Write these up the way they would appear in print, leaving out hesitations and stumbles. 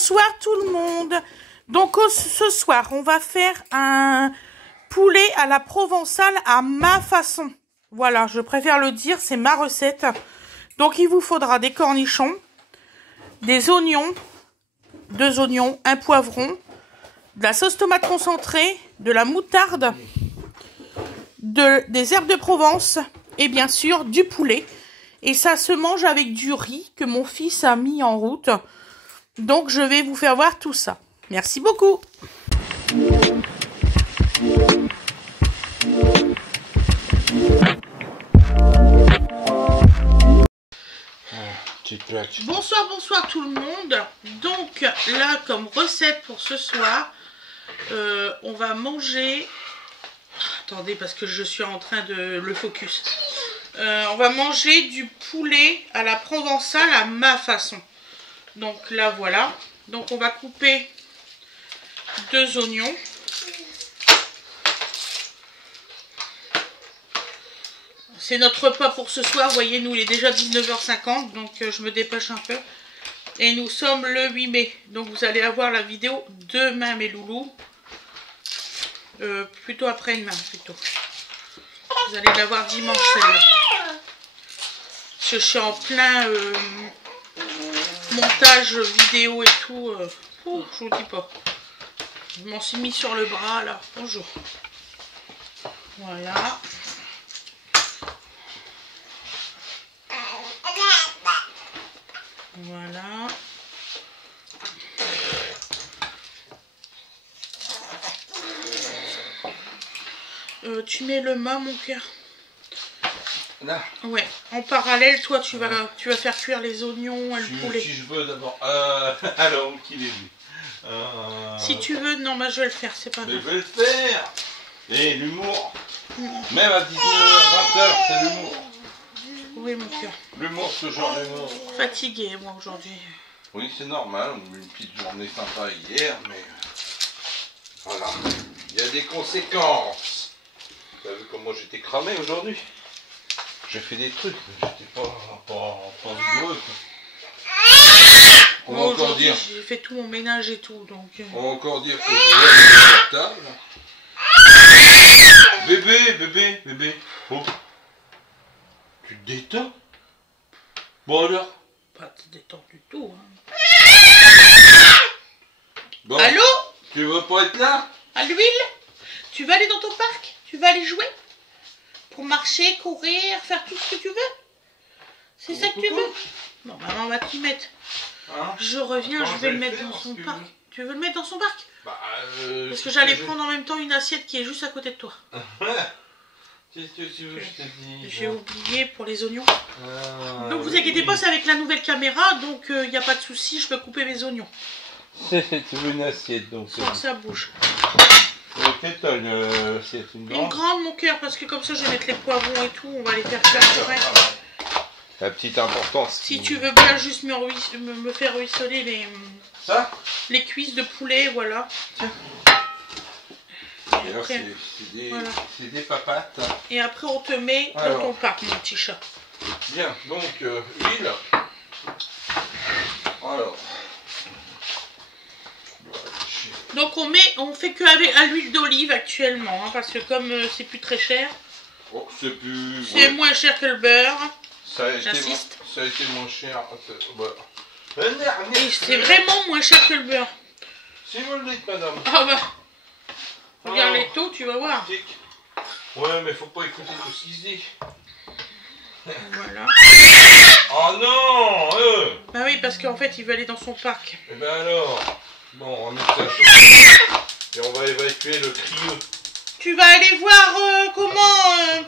Bonsoir tout le monde. Donc ce soir, on va faire un poulet à la provençale à ma façon. Voilà, je préfère le dire, c'est ma recette. Donc il vous faudra des cornichons, des oignons, 2 oignons, un poivron, de la sauce tomate concentrée, de la moutarde, des herbes de Provence et bien sûr du poulet. Et ça se mange avec du riz que mon fils a mis en route. Donc je vais vous faire voir tout ça. Merci beaucoup. Bonsoir tout le monde. Donc là, comme recette pour ce soir, on va manger... Attendez, parce que je suis en train de le focus. On va manger du poulet à la provençale à ma façon. Donc là, voilà. Donc on va couper 2 oignons. C'est notre repas pour ce soir. Voyez, nous, il est déjà 19h50, donc je me dépêche un peu. Et nous sommes le 8 mai. Donc vous allez avoir la vidéo demain, mes loulous. Plutôt après-demain, plutôt. Vous allez la voir dimanche, celle-là. Je suis en plein montage vidéo et tout. Je vous dis pas. Je m'en suis mis sur le bras, là. Bonjour. Voilà. Voilà. Tu mets le mât, mon cœur. Là. Ouais. En parallèle, toi, tu vas faire cuire les oignons et le poulet. Si je veux d'abord. Alors, qu'il est vu. Si tu veux, non, bah, je vais le faire, c'est pas grave. Mais je vais le faire. Et l'humour. Même à 19h, 20h, c'est l'humour. Oui, mon cœur. L'humour, ce genre d'humour. Fatiguée, moi, aujourd'hui. Oui, c'est normal. On a eu une petite journée sympa hier, mais. Voilà. Il y a des conséquences. Vous avez vu comment j'étais cramé aujourd'hui? J'ai fait des trucs, mais j'étais pas rigoureux. On va encore dire. J'ai fait tout mon ménage et tout, donc. On va encore dire que je vais à table. Bébé. Oh. Tu te détends? Bon alors? Pas te détends du tout, hein. Bon. Allô? Tu veux pas être là? À l'huile? Tu vas aller dans ton parc? Tu vas aller jouer? Pour marcher, courir, faire tout ce que tu veux? C'est ça que tu veux? Bon, maman va t'y mettre. Hein? Je reviens, je vais le mettre dans son parc. Tu veux le mettre dans son parc? Parce que j'allais prendre en même temps une assiette qui est juste à côté de toi. Qu'est-ce que tu veux, je te dis? J'ai oublié pour les oignons. Donc vous inquiétez pas, c'est avec la nouvelle caméra, donc il n'y a pas de souci, je peux couper mes oignons. C'est une assiette donc. Sans que ça bouge. C'est une grande. Une grande, mon cœur, parce que comme ça je vais mettre les poivrons et tout, on va les faire cuire après. La petite importance. Si tu veux bien juste me faire ruisseler les cuisses de poulet, voilà. Tiens. Et là, c'est des papates. Et après, on te met dans ton parc, mon petit chat. Bien, donc, huile. Alors. Donc, on fait que avec à l'huile d'olive actuellement, hein, parce que comme c'est plus très cher. Oh, c'est moins cher que le beurre. J'insiste. Ça a été moins cher. Et c'est vraiment moins cher que le beurre. Si vous le dites, madame. Ah bah. Regarde les taux, tu vas voir. Ouais, mais faut pas écouter tout ce qui se dit. Voilà. Oh non Bah oui, parce qu'en fait, il veut aller dans son parc. Et ben alors. Bon, on met ça chauffer. Et on va évacuer le crieux. Tu vas aller voir comment...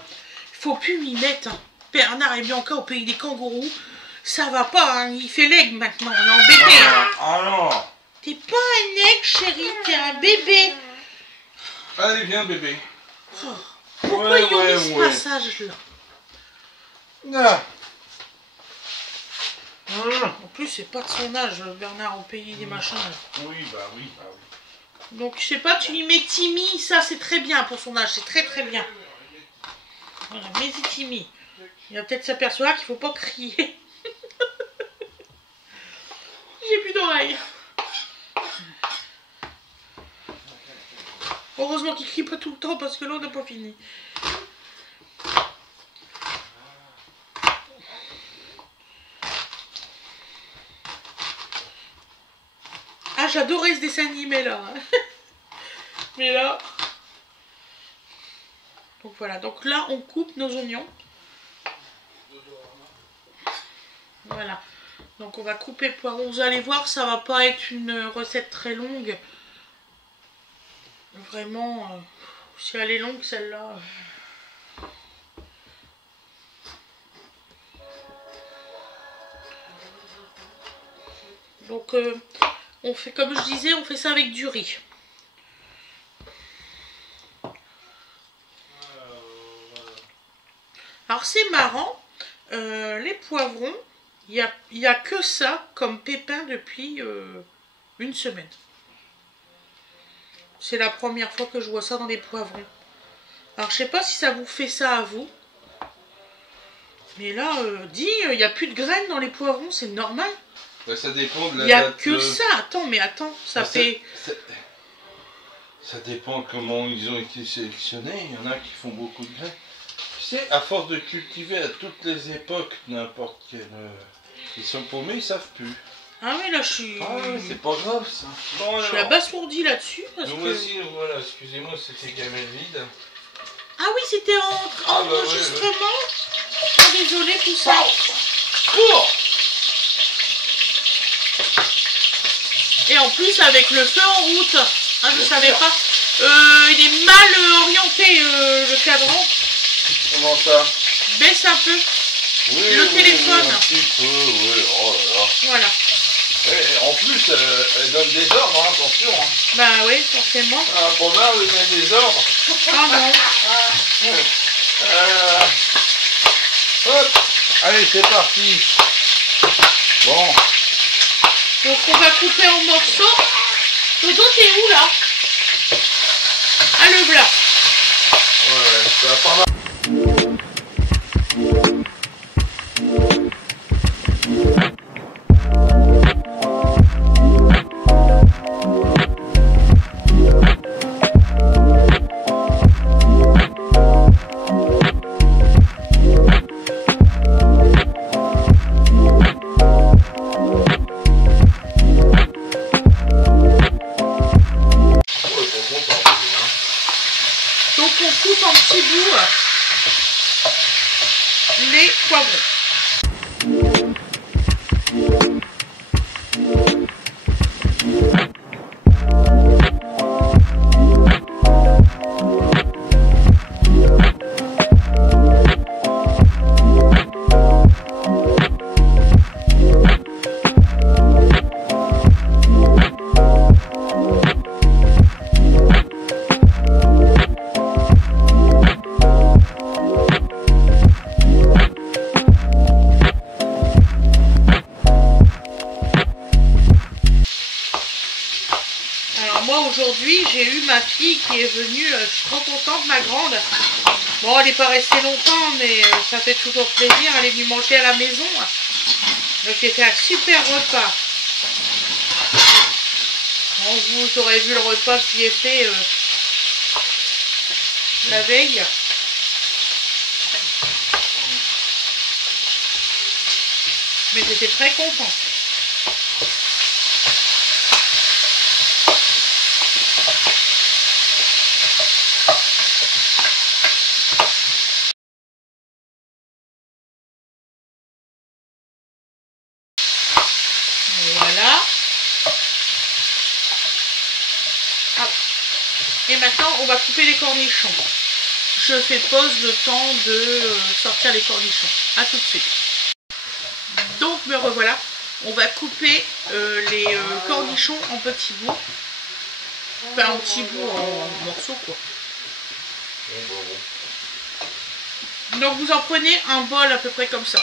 Faut plus m'y mettre. Hein. Bernard et Bianca au pays des kangourous. Ça va pas, hein. Il fait l'aigle maintenant. On est embêté. Hein. Oh non. T'es pas un aigle, chérie. T'es un bébé. Allez, viens, bébé. Oh. Pourquoi ils ont mis ce passage-là? En plus, c'est pas de son âge, Bernard au pays des machins. Oui, bah oui. Donc, je sais pas, tu lui mets Timmy, ça c'est très bien pour son âge, c'est très très bien. Voilà, mets-y Timmy. Il va peut-être s'apercevoir qu'il faut pas crier. J'ai plus d'oreilles. Heureusement qu'il crie pas tout le temps parce que là on n'a pas fini. Ah, j'adorais ce dessin animé là. Mais là... Donc voilà, donc là on coupe nos oignons. Voilà. Donc on va couper le poireau. Vous allez voir, ça va pas être une recette très longue. Vraiment, si elle est longue celle-là... Donc on fait, comme je disais, on fait ça avec du riz. Alors c'est marrant, les poivrons, il y a que ça comme pépin depuis une semaine. C'est la première fois que je vois ça dans les poivrons. Alors je sais pas si ça vous fait ça à vous. Mais là, il n'y a plus de graines dans les poivrons, c'est normal. Ouais, ça dépend de la... Il n'y a que ça. Attends, mais attends, ça fait... Ça dépend comment ils ont été sélectionnés. Il y en a qui font beaucoup de graines. Tu sais, à force de cultiver à toutes les époques n'importe quel... Ils sont paumés, ils savent plus. Ah oui, là je suis... Ah oui, c'est pas grave ça. Bon, je suis abasourdie là-dessus. Nous voici, voilà, excusez-moi, c'était gamelle vide. Ah oui, c'était en enregistrement. Ouais. Oh, désolé, tout ça. Cours. Et en plus, avec le feu en route. Ah, je savais pas. Il est mal orienté, le cadran. Comment ça? Baisse un peu. Oui, le téléphone. Oui, un petit peu, oui, oh là là. Voilà. Et en plus, elle donne des ordres, hein, attention. Hein. Bah oui, forcément. Un pommard, il donne des ordres. Ah non. Hop, allez, c'est parti. Bon. Donc on va couper en morceaux. Toto, t'es où là? Ah, le voilà. Ouais, ça va pas mal. Donc on coupe en petits bouts les poivrons. Aujourd'hui, j'ai eu ma fille qui est venue, je suis trop contente, ma grande. Bon, elle n'est pas restée longtemps, mais ça fait toujours plaisir, elle est venue manger à la maison. Donc j'ai fait un super repas. Bon, vous aurez vu le repas que j'ai fait la veille. Mais j'étais très contente. Voilà. Hop. Et maintenant, on va couper les cornichons. Je fais pause le temps de sortir les cornichons. A tout de suite. Donc, me revoilà. On va couper les cornichons en petits bouts. Enfin, en petits bouts, en morceaux, quoi. Donc, vous en prenez un bol à peu près comme ça.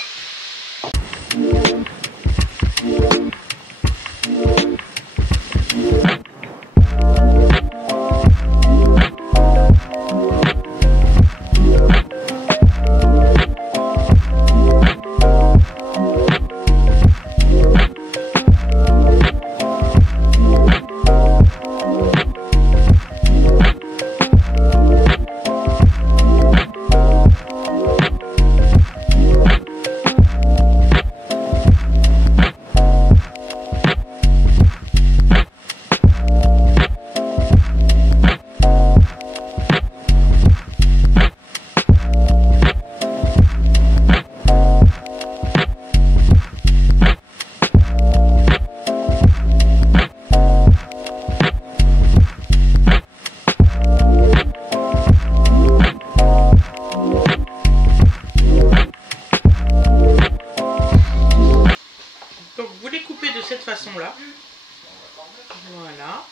Voilà.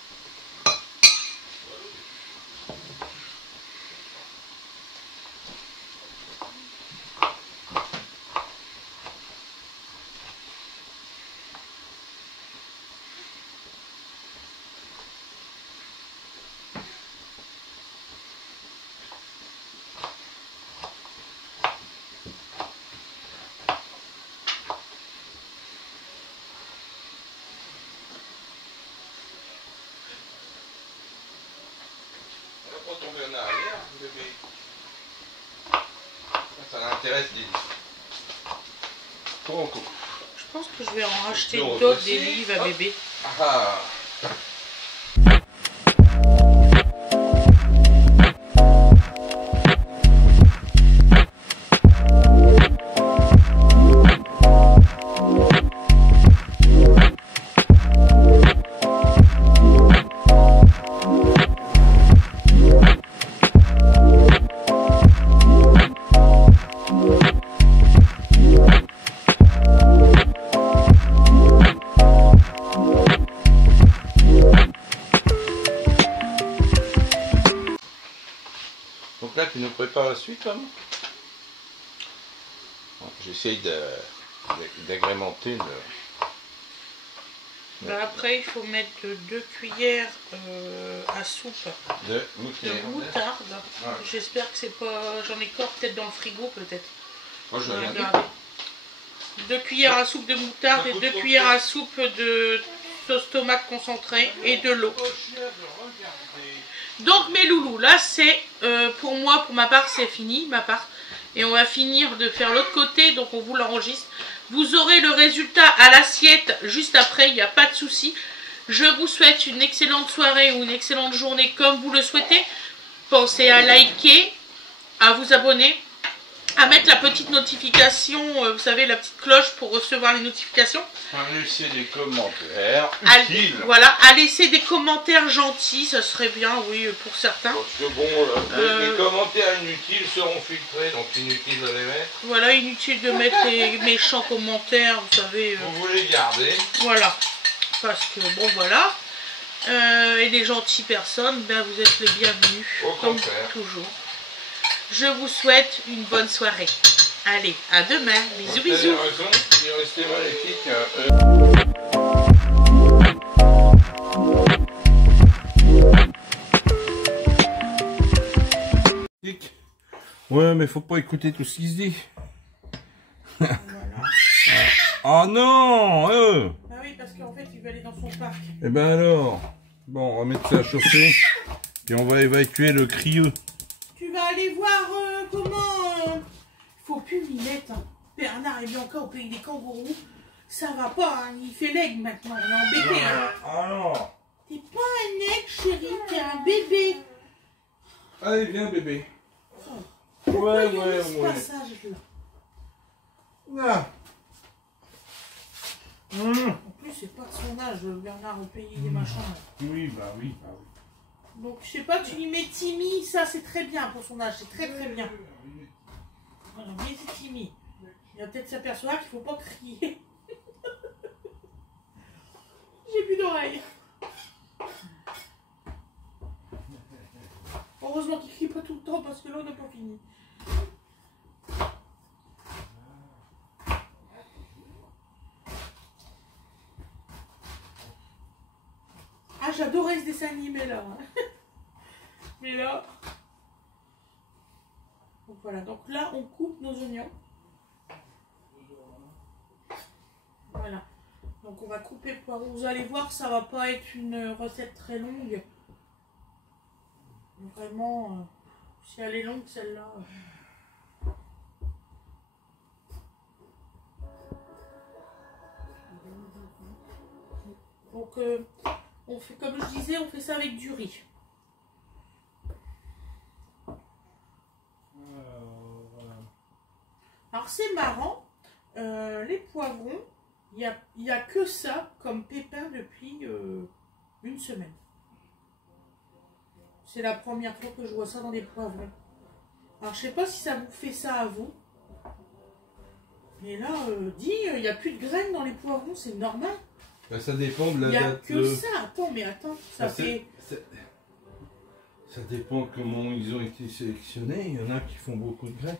Tomber en arrière, bébé. Ça l'intéresse, Lily. Trop. Je pense que je vais en racheter Donc, d'autres voici. des livres à Hop. bébé. Ah. Donc là, tu nous prépares la suite, là, non? Bon, j'essaye d'agrémenter le... Bah après, il faut mettre 2 cuillères à soupe de de moutarde. Ouais. J'espère que c'est pas... J'en ai encore peut-être dans le frigo, peut-être. Moi, je On va vais regarder. regarder. 2 cuillères à soupe de moutarde et 2 cuillères à soupe de sauce tomate concentrée et de l'eau. Donc mes loulous, là c'est pour moi, pour ma part, c'est fini, ma part. Et on va finir de faire l'autre côté, donc on vous l'enregistre. Vous aurez le résultat à l'assiette juste après, il n'y a pas de souci. Je vous souhaite une excellente soirée ou une excellente journée comme vous le souhaitez. Pensez à liker, à vous abonner, à mettre la petite notification, vous savez, la petite cloche pour recevoir les notifications. À laisser des commentaires utiles. Voilà, à laisser des commentaires gentils, ça serait bien, oui, pour certains. Parce que bon, les commentaires inutiles seront filtrés, donc inutile de les mettre. Voilà, inutile de mettre les méchants commentaires, vous savez. Vous voulez garder. Voilà, parce que bon, voilà. Et les gentilles personnes, ben, vous êtes les bienvenus, Au comme contraire. toujours. Je vous souhaite une bonne soirée. Allez, à demain. Bisous, Vous avez bisous. raison, il est resté maléfique. Ouais, mais faut pas écouter tout ce qui se dit. Voilà. Ah non Ah oui, parce qu'en fait, il veut aller dans son parc. Eh ben alors, bon, on va mettre ça à chauffer, et on va évacuer le crieux. Tu vas aller voir comment... Faut plus m'y mettre. Hein. Bernard et Bianca au pays des kangourous. Ça va pas, hein. Il fait l'aigle maintenant. On est embêté. Hein. Ah non. T'es pas un aigle, chérie, t'es un bébé. Allez, viens bébé. Pourquoi Ouais, il y a ouais, ce ouais. passage-là? Ah. En plus, c'est pas de son âge, Bernard au pays des machins. Là. Oui, bah oui, bah oui. Donc, je sais pas, tu lui mets Timmy, ça c'est très bien pour son âge, c'est très très bien. Voilà, mais c'est Timmy. Il va peut-être s'apercevoir qu'il faut pas crier. J'ai plus d'oreilles. Heureusement qu'il crie pas tout le temps parce que là on n'a pas fini. Ah, j'adorais ce dessin animé là. Mais là. Donc voilà, donc là on coupe nos oignons. Voilà. Donc on va couper le poireau. Vous allez voir, ça va pas être une recette très longue. Vraiment, si elle est longue celle-là. Donc on fait, comme je disais, on fait ça avec du riz. Alors c'est marrant, les poivrons, il y a que ça comme pépin depuis une semaine. C'est la première fois que je vois ça dans des poivrons. Alors je sais pas si ça vous fait ça à vous. Mais là, il n'y a plus de graines dans les poivrons, c'est normal. Ben, ça dépend de la Il n'y a date. que ça. Attends, mais attends. Ça Ben, fait... Ça dépend comment ils ont été sélectionnés. Il y en a qui font beaucoup de graines.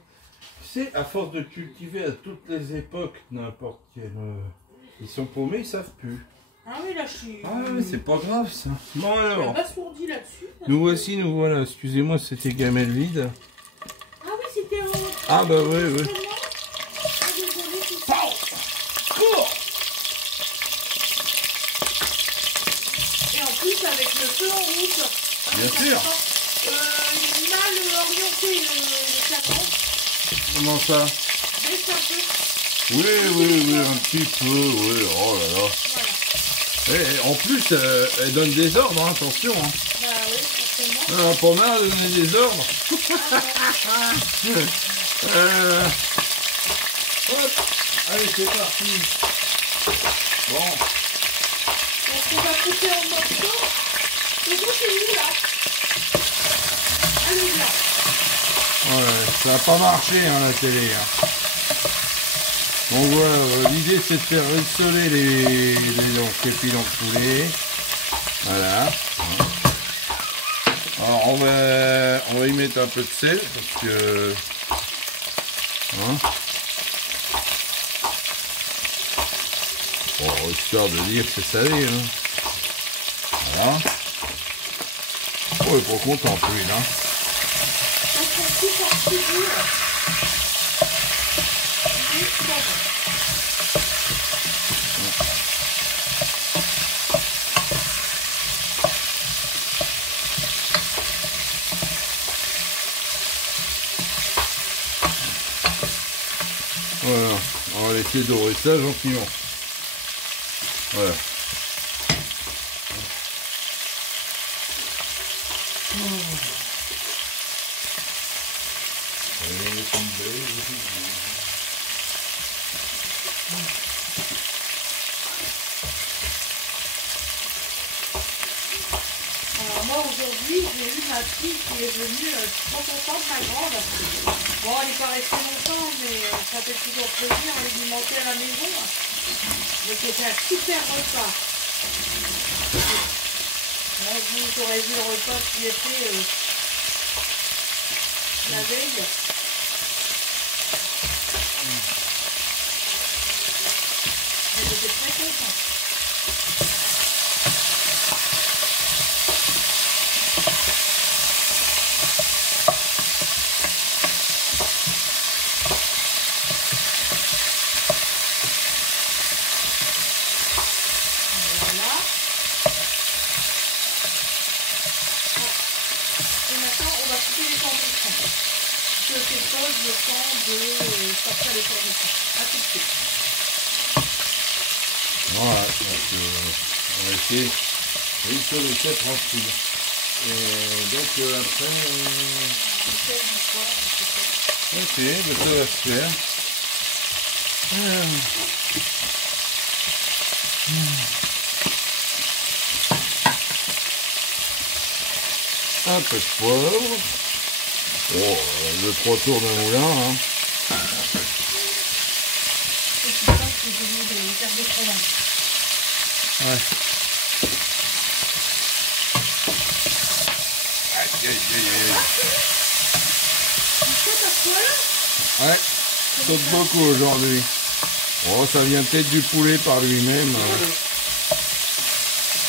Tu sais, à force de cultiver à toutes les époques, n'importe quel... Ils sont paumés, ils savent plus. Ah oui, là, je suis... Ah ouais, c'est pas grave ça. Bon Je suis alors, abasourdi là-dessus. nous voici, nous voilà. Excusez-moi, c'était gamelle vide. Ah oui, c'était en... Ah bah ouais, ouais. Ah, désolé, c'est ça. Pow! Cours! Et en plus, avec le feu en route. Bien sûr. Il est mal orienté, le camion. Comment ça? Baisse un peu. Oui, un petit peu, oui. Oh là là. Voilà. Et en plus, elle donne des ordres, hein, attention. Hein. Bah oui, forcément. Elle a pas mal de donner des ordres. Hop. Allez, c'est parti. Bon. Donc on va couper en morceaux. Le goût c'est où là? Allez là. Ouais, ça n'a pas marché hein, la télé. Hein. Donc voilà, l'idée c'est de faire rissoler les pilons de poulet. Voilà. Alors on va y mettre un peu de sel parce que... Hein, bon, histoire de dire que c'est salé. Hein. Voilà. Oh, il est pas content plus là. Donc on coupe en petits bouts. Et bon. Voilà, on va laisser dorer ça gentiment. Voilà. Alors moi aujourd'hui j'ai eu ma fille qui est venue trop contente, ma grande. Bon elle n'est pas restée longtemps mais ça fait toujours plaisir de lui manquer à la maison. Mais c'était un super repas. Bon, vous aurez vu le repas qui était la veille. Mais j'étais très contente. Voilà. Et maintenant, on va couper les cornichons. Je fais pause le temps de sortir les cornichons. A tout de suite. Voilà, donc on va essayer de rissoler ça tranquille. Et donc après... Ok, ben ça va se faire. Un peu de poivre. Oh, 2-3 tours de moulin. Hein. Et puis ça, c'est donné de faire des Provence. Ouais. Aïe, aïe, aïe, aïe. Tu sautes à poil? Ouais, saute beaucoup aujourd'hui. Oh, ça vient peut-être du poulet par lui-même.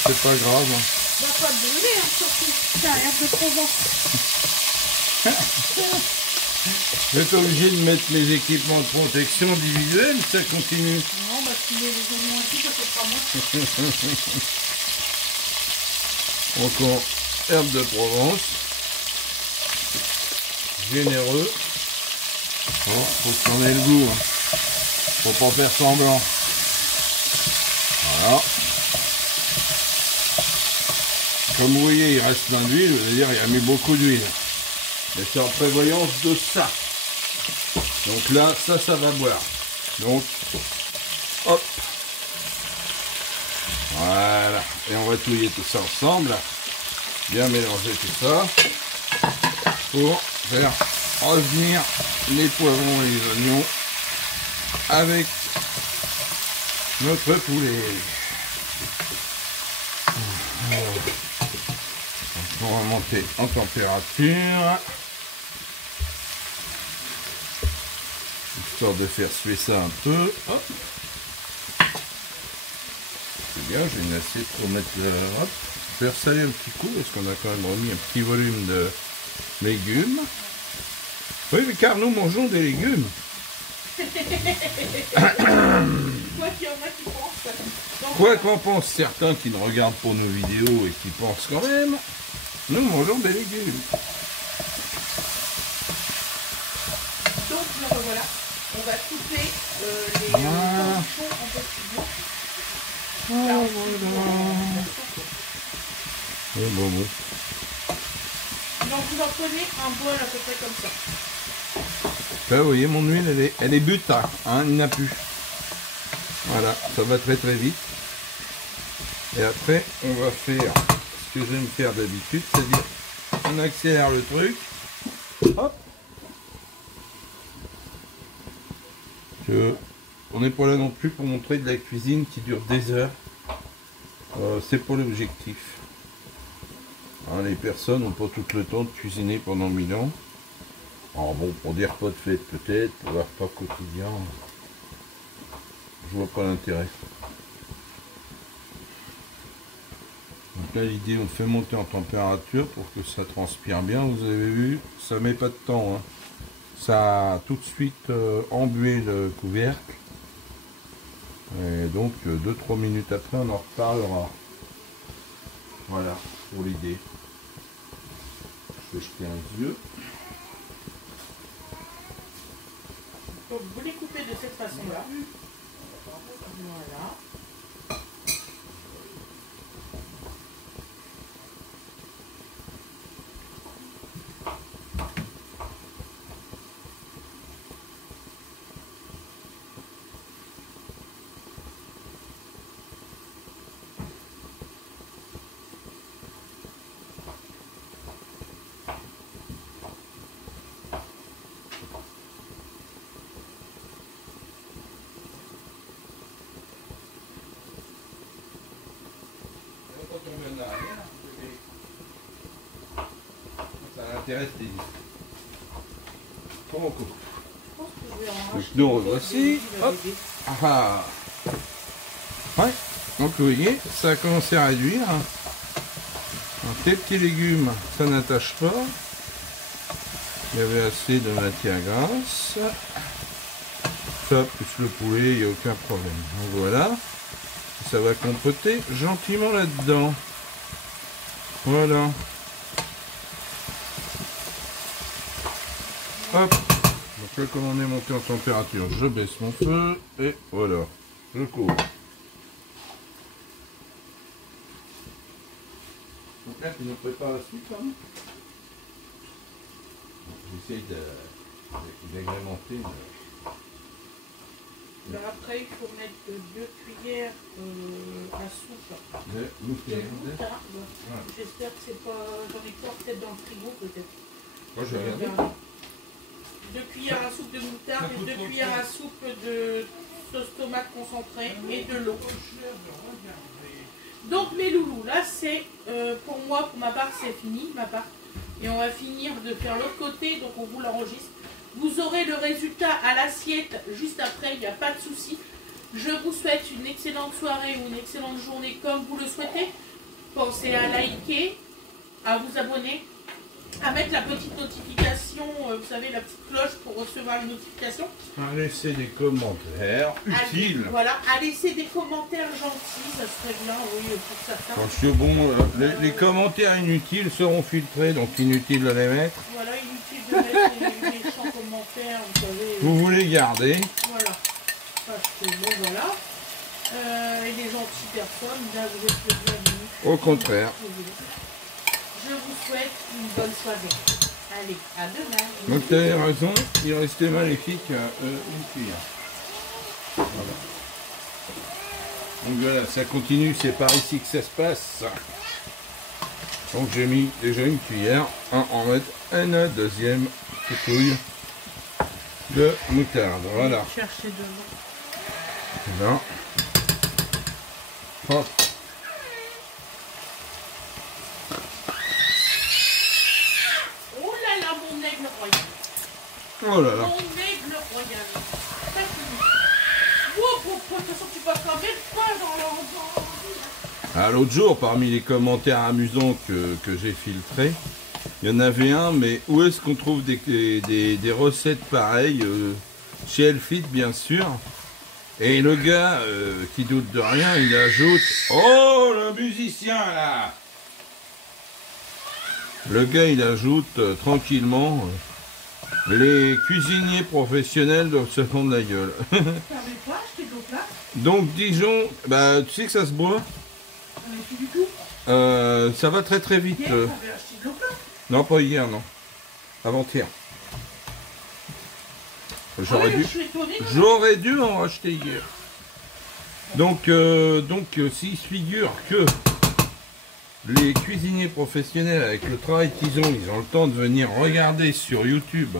C'est pas grave. On va pas te brûler, hein, surtout. C'est un herbe de Provence. Je vais être obligé de mettre les équipements de protection individuels, ça continue. Non, bah si les oignons ici, ça fait pas moins. Encore herbe de Provence. Généreux. Oh, faut qu'on ait le goût. Hein. Faut pas faire semblant. Voilà. Comme vous voyez, il reste plein d'huile, je veux dire, il a mis beaucoup d'huile. Mais c'est en prévoyance de ça. Donc là, ça va boire. Donc, hop. Voilà. Et on va touiller tout ça ensemble. Bien mélanger tout ça. Pour faire revenir les poivrons et les oignons avec notre poulet. On va monter en température. Histoire de faire suer ça un peu. Hop. C'est bien, j'ai une assiette pour mettre le... Hop. Je vais ressaler un petit coup parce qu'on a quand même remis un petit volume de légumes. Oui, mais car nous mangeons des légumes. Quoi qu'en pensent certains qui ne regardent pas nos vidéos et qui pensent quand même, nous mangeons des légumes. Donc le revoilà. On va couper les cornichons en petits bouts. Bon. Donc vous en prenez un bol à peu près comme ça. Là, vous voyez, mon huile, elle est buta, hein, il n'y en a plus. Voilà, ça va très très vite. Et après, on va faire ce que j'aime faire d'habitude, c'est-à-dire on accélère le truc. Hop. On n'est pas là non plus pour montrer de la cuisine qui dure des heures. C'est pas l'objectif. Hein, les personnes n'ont pas tout le temps de cuisiner pendant 1000 ans. Alors bon, pour des repas de fête peut-être, pour leur repas quotidien, je vois pas l'intérêt. Donc là l'idée, on fait monter en température pour que ça transpire bien. Vous avez vu, ça met pas de temps. Hein. Ça a tout de suite embué le couvercle. Et donc 2-3 minutes après, on en reparlera. Voilà pour l'idée. Je vais jeter un yeux. Donc vous les coupez de cette façon-là. Voilà. Ça intéresse les on coupe. Donc nous voici. Hop. Ah. Ouais. Donc vous voyez, ça a commencé à réduire. Donc, les petits légumes, ça n'attache pas. Il y avait assez de matière grasse. Ça, plus le poulet, il n'y a aucun problème. Donc voilà. Ça va compoter gentiment là-dedans. Voilà. Hop. Donc là, comme on est monté en température, je baisse mon feu et voilà. Je couvre. Donc là, tu nous prépares la suite, hein. J'essaie d'agrémenter. après, il faut mettre 2 cuillères à soupe De moutarde. moutarde. Ouais. J'espère que c'est pas... J'en ai pas peut-être dans le frigo, peut-être. Moi, je vais regarder. 2 cuillères à soupe de moutarde et 2 cuillères à soupe de sauce tomate concentrée et de l'eau. Donc mes loulous, là c'est pour moi, pour ma part c'est fini, ma part. Et on va finir de faire l'autre côté, donc on vous l'enregistre. Vous aurez le résultat à l'assiette juste après, il n'y a pas de souci. Je vous souhaite une excellente soirée ou une excellente journée comme vous le souhaitez. Pensez à liker, à vous abonner, à mettre la petite notification, vous savez, la petite cloche pour recevoir les notifications. À laisser des commentaires utiles. Voilà, à laisser des commentaires gentils, ça serait bien, oui, pour certains. Parce que bon, les commentaires inutiles seront filtrés, donc inutile de les mettre. Voilà, inutile de mettre les méchants commentaires, vous savez. Vous voulez garder. Voilà, parce que bon, voilà. Et les gentilles personnes, là, vous êtes le bienvenu. Au contraire. Je vous souhaite une bonne soirée. Allez, à demain. Donc tu as raison, il restait maléfique une cuillère. Voilà. Donc voilà, ça continue, c'est par ici que ça se passe. Donc j'ai mis déjà une cuillère, en mettre une deuxième couille de moutarde. Voilà. Chercher devant. Voilà. Hop. Oh là là. Mon aigle royal. Ça, c'est- Oh, de toute façon, tu vas cramer le poing dans l'endroit. Ah, l'autre jour, parmi les commentaires amusants que j'ai filtrés, il y en avait un, mais où est-ce qu'on trouve des recettes pareilles chez Elfit, bien sûr. Et le gars, qui doute de rien, il ajoute... Oh, le musicien, là! Le gars, il ajoute tranquillement... les cuisiniers professionnels doivent se fondre la gueule. Donc, Dijon, bah, tu sais que ça se boit? Du tout. Ça va très très vite. Hier, t'avais acheté de l'eau plate. Non, pas hier, non. Avant-hier. J'aurais dû en racheter hier. Donc s'il se figure que les cuisiniers professionnels, avec le travail qu'ils ont le temps de venir regarder sur YouTube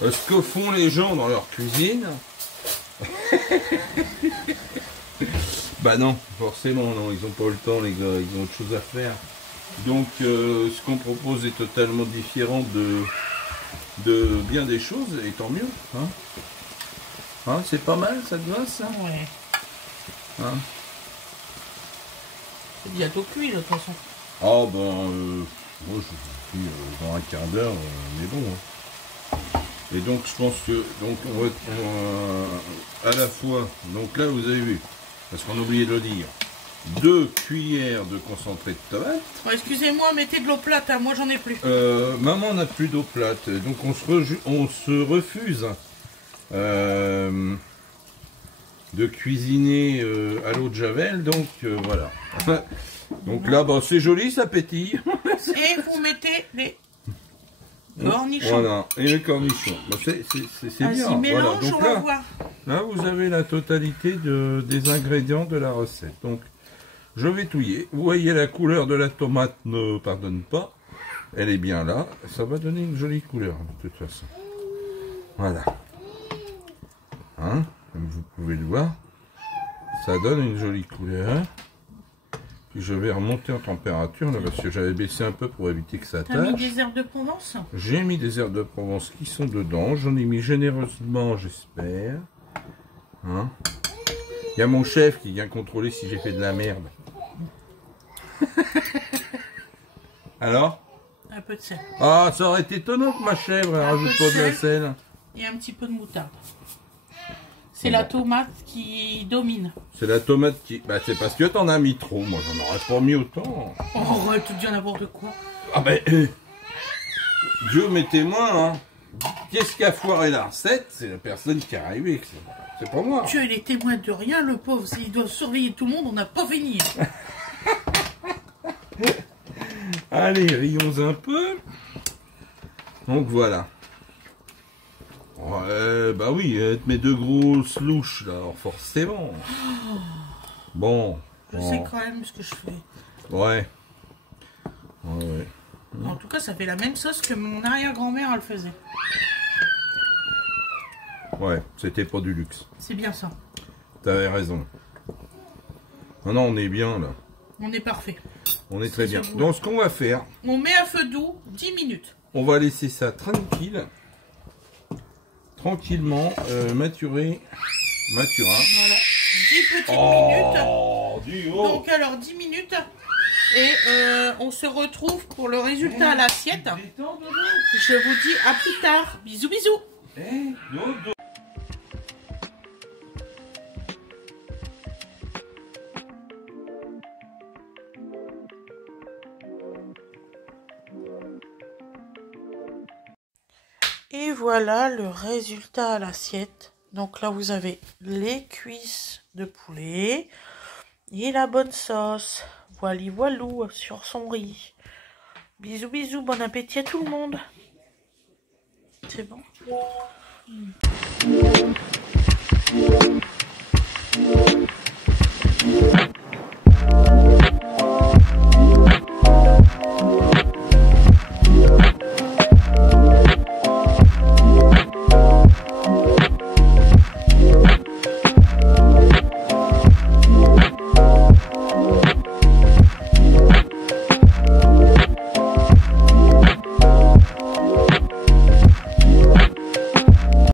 ce que font les gens dans leur cuisine. Bah non, forcément, non, ils n'ont pas le temps, les gars, ils ont autre chose à faire. Donc, ce qu'on propose est totalement différent de bien des choses, et tant mieux. Hein, hein, c'est pas mal, ça te va, ça? Ouais. Hein? C'est bientôt cuit, de toute façon. Oh, ben, moi, je dis, dans un quart d'heure, on est bon. Hein. Et donc, je pense que, donc, on va à la fois, donc là, vous avez vu, parce qu'on a oublié de le dire, 2 cuillères de concentré de tomate. Oh, excusez-moi, mettez de l'eau plate, hein, moi j'en ai plus. Maman n'a plus d'eau plate, donc on se refuse de cuisiner à l'eau de Javel, donc voilà. Donc là, bah, c'est joli, ça pétille. Et vous mettez les cornichons. Voilà, et les cornichons. Bah, c'est bien. Mélange, voilà. Donc on va voir. Là, vous avez la totalité des ingrédients de la recette. Donc, je vais touiller. Vous voyez, la couleur de la tomate ne pardonne pas. Elle est bien là. Ça va donner une jolie couleur, de toute façon. Voilà. Hein, comme vous pouvez le voir. Ça donne une jolie couleur. Puis je vais remonter en température, là, parce que j'avais baissé un peu pour éviter que ça tâche. T'as mis des herbes de Provence? J'ai mis des herbes de Provence qui sont dedans. J'en ai mis généreusement, j'espère. Hein? Il y a mon chef qui vient contrôler si j'ai fait de la merde. Alors? Un peu de sel. Ah, ça aurait été étonnant que ma chèvre rajoute pas de la sel. Et un petit peu de moutarde. C'est la tomate qui domine. C'est la tomate qui... Bah, c'est parce que t'en as mis trop. Moi, j'en aurais pas mis autant. Oh, arrête de dire n'importe quoi. Ah ben... Dieu m'est témoin, hein. Qu'est-ce qui a foiré la recette? C'est la personne qui est arrivée. C'est pas moi. Dieu, il est témoin de rien, le pauvre. S'il doit surveiller tout le monde, on n'a pas fini. Allez, rions un peu. Donc voilà. Ouais, bah oui, mes 2 grosses louches là, alors forcément. Bon. Je sais quand même ce que je fais. Ouais. Ouais. En tout cas, ça fait la même sauce que mon arrière-grand-mère, elle faisait. Ouais, c'était pas du luxe. C'est bien ça. T'avais raison. Non, non, on est bien là. On est parfait. On est très bien. Donc ce qu'on va faire... On met à feu doux 10 minutes. On va laisser ça tranquille. Tranquillement maturer. Maturin. Voilà. 10 petites minutes. Donc alors 10 minutes. Et on se retrouve pour le résultat à l'assiette. Je vous dis à plus tard. Bisous, bisous. Et voilà le résultat à l'assiette. Donc là, vous avez les cuisses de poulet et la bonne sauce. Voili voilou sur son riz. Bisous, bisous, bon appétit à tout le monde. C'est bon.